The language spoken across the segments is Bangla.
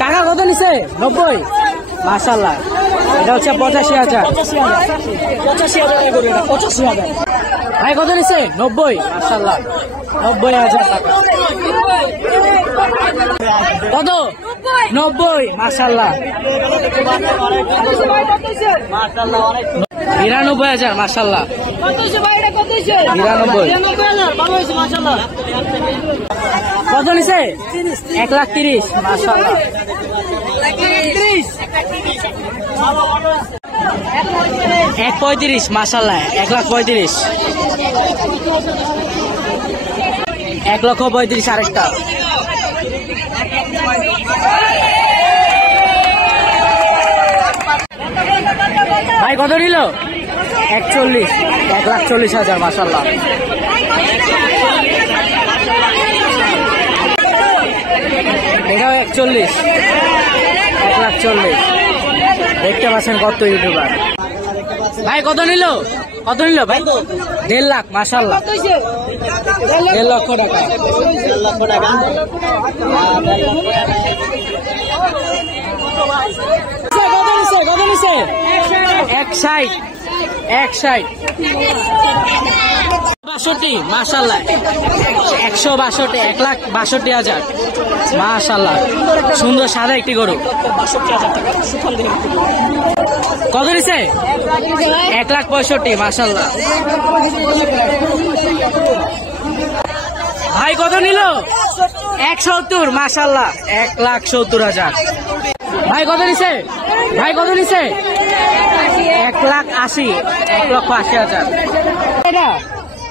টাকা কত নিছে? 90। মাশাআল্লাহ, এটা হচ্ছে 85,000। 85,000 ভাই কত নিছে? 90। মাশাআল্লাহ, 90,000 টাকা। কত? 90। মাশাআল্লাহ, 92,000। মাশাআল্লাহ, 92,000। কত নিছে? 1,30,000। মাশাআল্লাহ, 1,35,000। মাশাআল্লাহ, 1,35,000। 1,35,000 আরেকটা। ভাই কত নিল? 41। 1,40,000। মাশাআল্লাহ, এটাও 41। 1,40,000। দেখতে পাচ্ছেন কত ইউটিউবার। ভাই কত নিল? কত নিল ভাই? 1.5 লাখ। মাশাআল্লাহ, 1.5 লক্ষ টাকা। কত নিছে? 160। 62। মাশাআল্লাহ, 162। 1,62,000। মাশাআল্লাহ, সুন্দর সাদা একটি গরু। 62,000 টাকা। কত নিছে? 1,65,000। মাশাআল্লাহ। ভাই কত নিল? 170। মাশাআল্লাহ, 1,70,000। ভাই কত নিছে? ভাই কত নিছে? 1,80,000। 1,80,000। এটা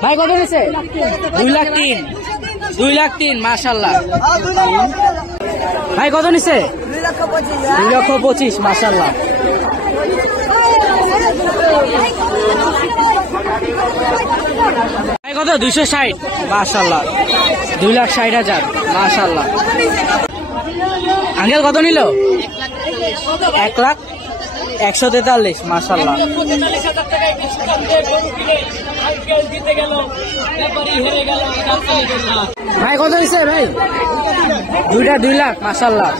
ভাই কত নিছে? 2,03,000। 2,03,000। মাশাআল্লাহ। ভাই কত নিছে? 2,25,000। মাশাআল্লাহ। ভাই কত? 260। মাশাআল্লাহ, 2,60,000। মাশাআল্লাহ। আঙ্কেল কত নিল? 1,143,000। মাশাআল্লাহ। ভাই কত নিছে? ভাই দুইটা 2 লাখ। মাশাআল্লাহ,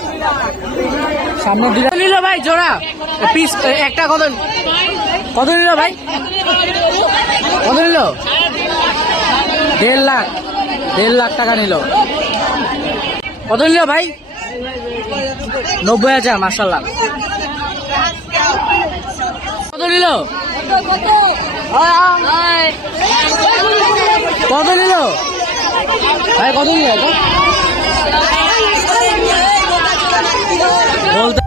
সামনে 2 লাখ নিল। ভাই জোড়া পিস একটা কত? কত নিল ভাই? কত নিল? 1.5 লাখ। 1.5 লাখ টাকা নিল। কত নিল ভাই? 90,000। মাশাআল্লাহ। কত নিল? কত নিল ভাই? কত নিল বলতে